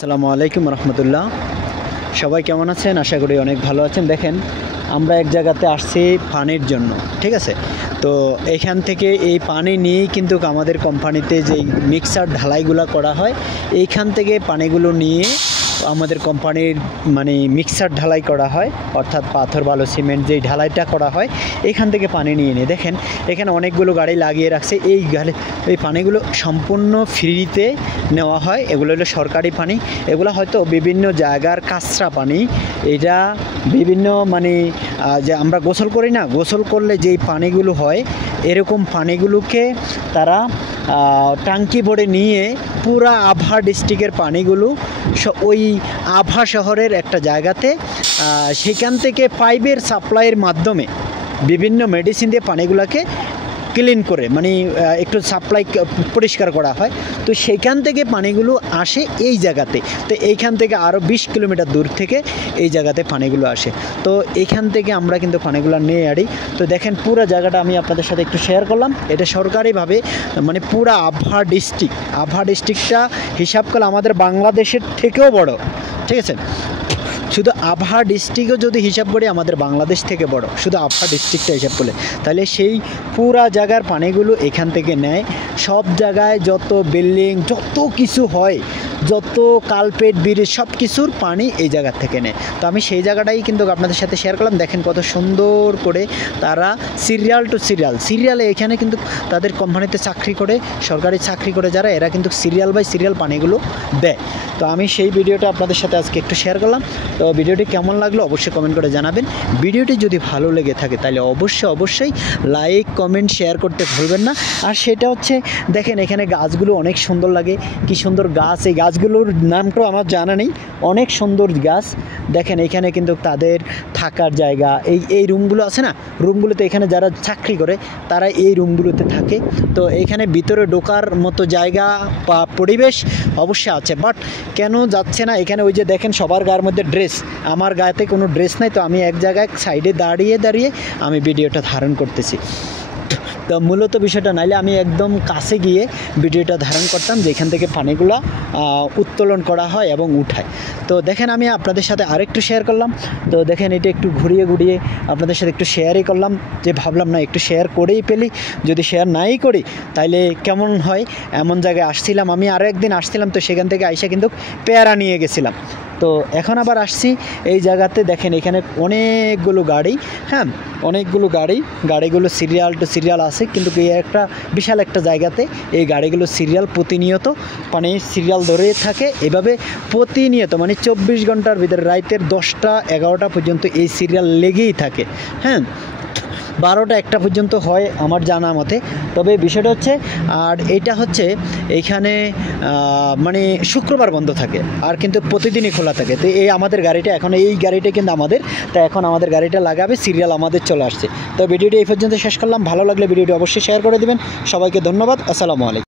আসসালামু আলাইকুম রহমতুল্লাহ। সবাই কেমন আছেন? আশা করি অনেক ভালো আছেন। দেখেন, আমরা এক জায়গাতে আসছি পানির জন্য, ঠিক আছে? তো এখান থেকে এই পানি নিয়েই কিন্তু আমাদের কোম্পানিতে যেই মিক্সার ঢালাইগুলো করা হয়, এইখান থেকে পানিগুলো নিয়ে আমাদের কোম্পানির মিক্সার ঢালাই করা হয়, অর্থাৎ পাথর বালু সিমেন্ট যেই ঢালাইটা করা হয় এখান থেকে পানি নিয়ে নিয়ে দেখেন এখানে অনেকগুলো গাড়ি লাগিয়ে রাখছে। এই পানিগুলো সম্পূর্ণ ফ্রিতে নেওয়া হয়। এগুলো হলো সরকারি পানি। এগুলো হয়তো বিভিন্ন জায়গার কাঁচরা পানি। এটা বিভিন্ন যে আমরা গোসল করি না, গোসল করলে যেই পানিগুলো হয় এরকম পানিগুলোকে তারা টাঙ্কি ভরে নিয়ে পুরা আভা ডিস্ট্রিক্টের পানিগুলো ওই আভা শহরের একটা জায়গাতে সেখান থেকে পাইপের সাপ্লাইয়ের মাধ্যমে বিভিন্ন মেডিসিন দিয়ে পানিগুলোকে ক্লিন করে একটু সাপ্লাই পরিষ্কার করা হয়। তো সেইখান থেকে পানিগুলো আসে এই জায়গাতে। তো এইখান থেকে আরও 20 কিলোমিটার দূর থেকে এই জায়গাতে পানিগুলো আসে। তো এইখান থেকে আমরা কিন্তু পানিগুলো নিয়ে আনি। তো দেখেন পুরো জায়গাটা আমি আপনাদের সাথে একটু শেয়ার করলাম। এটা সরকারিভাবে পুরো আভা ডিস্ট্রিক্টটা হিসাব করলে আমাদের বাংলাদেশের থেকেও বড়, ঠিক আছে? শুধু আভা ডিস্ট্রিক্টও যদি হিসাব করি আমাদের বাংলাদেশ থেকে বড়, শুধু আভা ডিস্ট্রিক্টটা হিসাব করলে। তাহলে সেই পুরা জায়গার পানিগুলো এখান থেকে নেয়। সব জায়গায় যত বিল্ডিং যত কিছু হয়, যত কালপেট ব্রিজ সব কিছুর পানি এই জায়গার থেকে নেয়। তো আমি সেই জায়গাটাই কিন্তু আপনাদের সাথে শেয়ার করলাম। দেখেন কত সুন্দর করে তারা সিরিয়াল টু সিরিয়ালে এখানে কিন্তু তাদের কোম্পানিতে চাকরি করে, সরকারি চাকরি করে যারা, এরা কিন্তু সিরিয়াল বাই সিরিয়াল পানিগুলো দেয়। তো আমি সেই ভিডিওটা আপনাদের সাথে আজকে একটু শেয়ার করলাম। তো ভিডিওটি কেমন লাগলো অবশ্যই কমেন্ট করে জানাবেন। ভিডিওটি যদি ভালো লেগে থাকে তাহলে অবশ্যই লাইক কমেন্ট শেয়ার করতে ভুলবেন না। আর সেটা হচ্ছে দেখেন এখানে গাছগুলো অনেক সুন্দর লাগে, কি সুন্দর গাছ। এই গাছগুলোর নামটাও আমার জানা নেই, অনেক সুন্দর গাছ। দেখেন এখানে কিন্তু তাদের থাকার জায়গা, এই রুমগুলো আছে না, রুমগুলোতে এখানে যারা চাকরি করে তারা এই রুমগুলোতে থাকে। তো এখানে ভিতরে ঢোকার মতো জায়গা বা পরিবেশ অবশ্যই আছে, বাট কেন যাচ্ছে না এখানে? ওই যে দেখেন সবার গায়ের মধ্যে ড্রেস, আমার গায়েতে কোনো ড্রেস নাই। তো আমি এক জায়গায় সাইডে দাঁড়িয়ে আমি ভিডিওটা ধারণ করতেছি। তো মূলত বিষয়টা নাইলে আমি একদম কাছে গিয়ে ভিডিওটা ধারণ করতাম, যেখান থেকে পানিগুলো উত্তোলন করা হয় এবং উঠায়। তো দেখেন আমি আপনাদের সাথে আরেকটু শেয়ার করলাম। তো দেখেন এটা একটু ঘুরিয়ে আপনাদের সাথে একটু শেয়ারই করলাম, যে ভাবলাম না একটু শেয়ার করেই ফেলি। যদি শেয়ার নাই করি তাইলে কেমন হয়? এমন জায়গায় আসছিলাম আমি, আরও একদিন আসছিলাম, তো সেখান থেকে আইসা কিন্তু পেয়ারা নিয়ে গেছিলাম। তো এখন আবার আসছি এই জায়গাতে। দেখেন এখানে অনেকগুলো গাড়ি, হ্যাঁ অনেকগুলো গাড়িগুলো সিরিয়াল টু সিরিয়াল আছে, কিন্তু এই একটা বিশাল একটা জায়গাতে এই গাড়িগুলো সিরিয়াল প্রতিনিয়ত সিরিয়াল ধরে থাকে। এভাবে প্রতিনিয়ত 24 ঘন্টার ভিতরে রাতের 10টা 11টা পর্যন্ত এই সিরিয়াল লেগেই থাকে, হ্যাঁ 12টা 1টা পর্যন্ত হয় আমার জানা মতে। তবে বিষয়টা হচ্ছে, আর এটা হচ্ছে এইখানে শুক্রবার বন্ধ থাকে, আর কিন্তু প্রতিদিনই খোলা থাকে। তো আমাদের গাড়িটা এখন এই গাড়িটা কিন্তু আমাদের, তো এখন আমাদের গাড়িটা লাগাবে, সিরিয়াল আমাদের চলে আসছে। তো ভিডিওটি এই পর্যন্ত শেষ করলাম। ভালো লাগলে ভিডিওটি অবশ্যই শেয়ার করে দেবেন। সবাইকে ধন্যবাদ। আসসালামু আলাইকুম।